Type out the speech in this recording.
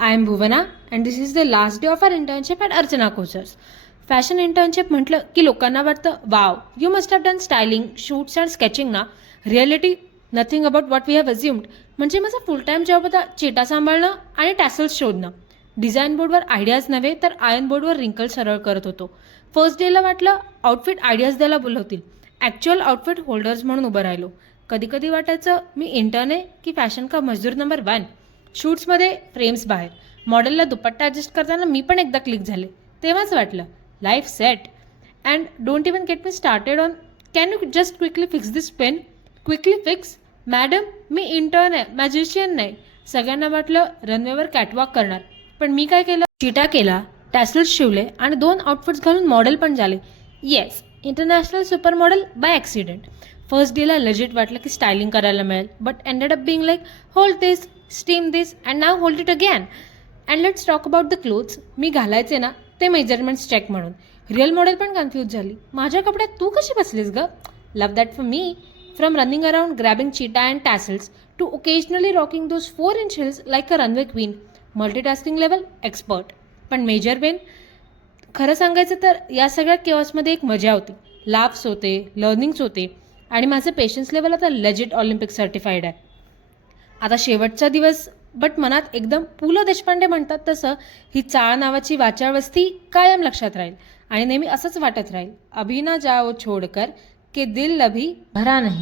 I am Bhuvana and this is the last day of our internship at Archana Coachers. Fashion internship म्हटलं की लोकांना वाटतं wow you must have done styling shoots and sketching ना. Reality nothing about what we have assumed. म्हणजे माझा फुल time job होता चेटा सांभाळणं आणि टॅसल्स शोधणं. डिझाईन बोर्डवर आयडियाज नव्हे तर आयर्न बोर्डवर रिंकल सरळ करत होतो. फर्स्ट डेला वाटलं आउटफिट आयडियाज द्यायला बोलवतील. ॲक्च्युअल आउटफिट होल्डर्स म्हणून उभं राहिलो. कधी कधी वाटायचं मी इंटर्न आहे की फॅशन का मजदूर नंबर 1. शूट्समध्ये फ्रेम्स बाहेर मॉडेलला दुपट्टा ॲडजस्ट करताना मी पण एकदा क्लिक झाले. तेव्हाच वाटलं life set. And don't even get me started on can you just quickly fix this pen. Quickly fix madam मी इंटर्न आहे मॅजिशियन नाही. सगळ्यांना वाटलं रनवेवर कॅटवॉक करणार. पण मी काय केलं चिटा केला टॅसल्स शिवले आणि 2 आउटफिट्स घालून मॉडेल पण झाले. Yes international supermodel by accident. First डेला लेजिट वाटलं की स्टायलिंग करायला मिळेल but ended up being like hold this steam this and now hold it again. And let's talk about the clothes. मी घालायचे ना ते मेजरमेंट्स चेक म्हणून. रिअल मॉडेल पण कन्फ्यूज झाली. माझ्या कपड्यात तू कशी बसलीस ग. Love that for me. From running around grabbing cheetah and tassels to occasionally rocking those 4 inch hills like a runway queen. Multitasking level expert. पण मेजर बेन खरं सांगायचं तर या सगळ्या केऑसमध्ये एक मजा होती. लाफ्स होते लर्निंग्स होते आणि माझं पेशन्स लेवल आता लेजिट ऑलिम्पिक सर्टिफाईड आहे. आता शेवटचा दिवस बट मनात एकदम पु ल देशपांडे म्हणतात तसं ही चाळ नावाची वाचाळवस्ती कायम लक्षात राहील आणि नेहमी असंच वाटत राहील अभी ना जाओ छोडकर के दिल अभी भरा नाही.